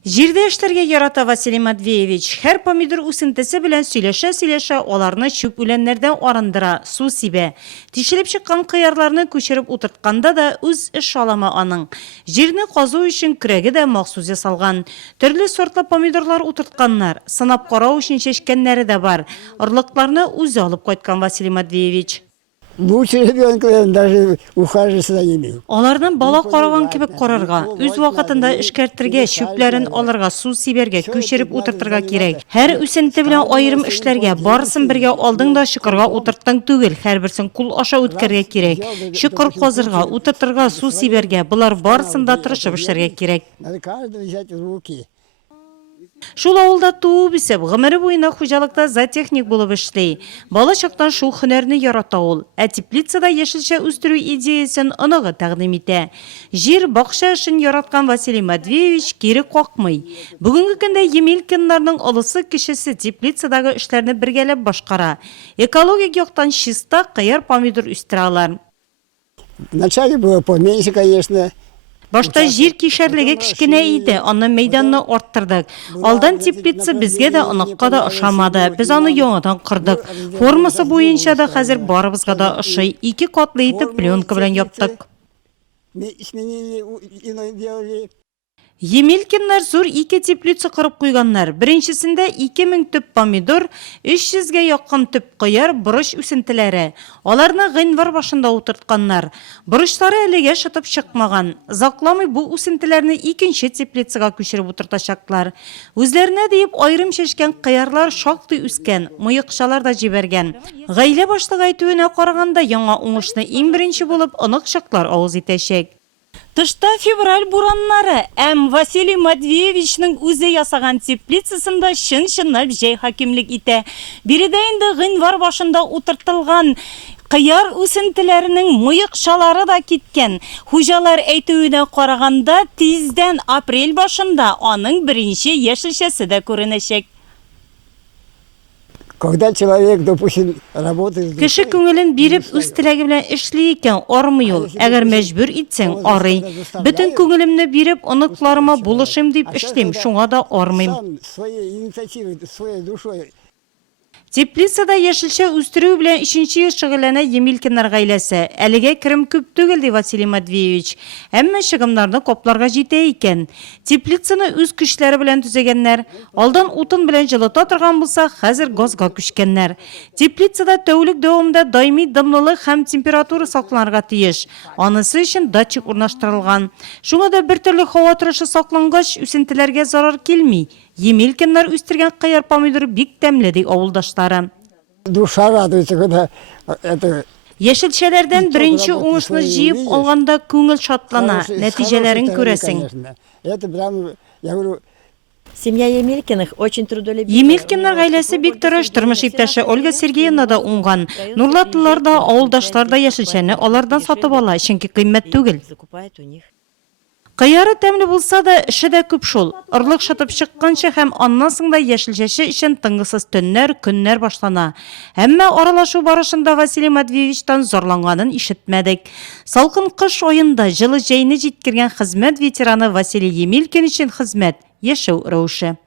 Жерде эшләргә ярата Василий Матвеевич. Һәр помидор үсентесе белән сөйләшә-сөйләшә, аларны чүп үләннәрдән арындыра, су сибә. Тишелеп чыккан кыярларны күчереп утыртканда да үз эш аламы аның. Җирне казу өчен көрәге дә махсус ясалган. Төрле сортлы помидорлар утыртканнар, сынап карау өчен чәчкәннәре дә бар. Орлыкларны үзе алып кайткан Василий Матвеевич. Лучше ребенка даже ухаживать сюда не имеет. Аларның бала караган кебек карарга, үз вакытында эшкәртергә, чүпләрен алырга, су сибәргә, күчереп утыртырга кирәк. Һәр үсенте белән аерым эшләргә, барысын бергә алдың да чыкырга утырттың түгел, һәрберсен кул аша үткәргә кирәк. Чыкыр казырга, утыртырга, су сибәргә, булар барысын да тырышып эшләргә кирәк. Надо каждого взять в руки. Шул авылда туып үсеп, гомере буена хуҗалыкта зоотехник булып эшли. Бала чактан шул һөнәрне ярата ул. Ә теплицада яшелчә үстерү идеясын оныгы тәкъдим итә. Җир бакча эшен яраткан Василий Матвеевич кире какмый. Бүгенге көндә Емелькиннарның олысы кешесе теплицадагы эшләрне бергәләп башкара. Экологик яктан чиста кыяр помидор үстерәләр. Вначале было поменьше, конечно. Башта җир кишәрлеге кичкенә иде, аны мәйданны арттырдык. Алдан теплица безгә дә оныкка да ошамады. Без аны яңадан кырдык. Формасы буенча да хәзер барыбызга да ошый. 2 катлы итеп пленка белән яптык. Емелькиннар зур 2 теплица кырып куйганнар. Беренчесендә 2000 төп помидор, 300гә якын төп кыяр, борыч үсентеләре. Аларны гыйнвар башында утыртканнар. Борычлары әлегә шытып чыкмаган. Закламый бу үсентеләрне икенче теплицага күчереп утыртачаклар. Үзләренә диеп айрым чәчкән кыярлар шактый үскән, мыекчалар да җибәргән. Гаилә башлыгы әйтүенә караганда, яңа уңышны иң беренче булып онык-чаклар авыз итәчәк. Тышта февраль бураннары, Василий Матвеевичның үзе ясаган теплицасында чын-чынлап җәй хакимлек итә. Биредә инде гыйнвар башында утыртылган кыяр үсентеләренең мыекчалары да киткән. Хуҗалар әйтүенә караганда, тиздән апрель башында аның беренче яшелчәсе дә күренәчәк. Когда человек, допустим, работает... Кеше күңелен биреп үз теләге белән эшли икән, армый ул. Әгәр мәҗбүр итсәң, арый. Бөтен күңелемне биреп, оныкларыма булышым дип эшлим, шуңа да армыйм. Сам своей инициативой, своей душой. Теплицада яшелчә үстерү белән 3нче ел шөгыльләнә Емелькиннар гаиләсе. Әлегә керем күп түгел ди Василий Матвеевич. Әмма чыгымнарны копларга җитә икән. Теплицаны үз көчләре белән төзегәннәр. Алдан утын белән җылыта торган булса, хәзер газга күчкәннәр. Теплицада тәүлек дәвамында даими дымлылык һәм температура сакланырга тиеш. Анысы өчен датчик урнаштырылган. Шуңа да бер төрле һава торышы саклангач, үсентеләргә зарар килми. Емелькиннар үстергән кыяр помидор бик тәмле ди авылдашлары. Душа радуется, когда это... Яшелчәләрдән беренче уңышны җыеп алганда күңел шатлана, нәтиҗәләрен күрәсең. Это прям, я говорю... Семья Емелькиных очень трудолюбива. Емелькиннар гаиләсе бик тырыш, тормыш иптәше Ольга Сергеевна да уңган. Нурлатлылар да, авылдашлар да яшелчәне алардан сатып ала, чөнки кыйммәт түгел. Кыяры тәмле булса да, эше дә күп шул. Орлык шатып чыкканчы һәм аннан соң да яшелчәче өчен тынгысыз төннәр, көннәр башлана. Әмма аралашу барышында Василий Матвеевичтан зарланганын ишетмәдек. Салкын кыш аенда җылы җәйне җиткергән хезмәт ветераны Василий Емелькин өчен хезмәт, яшәү рәвеше.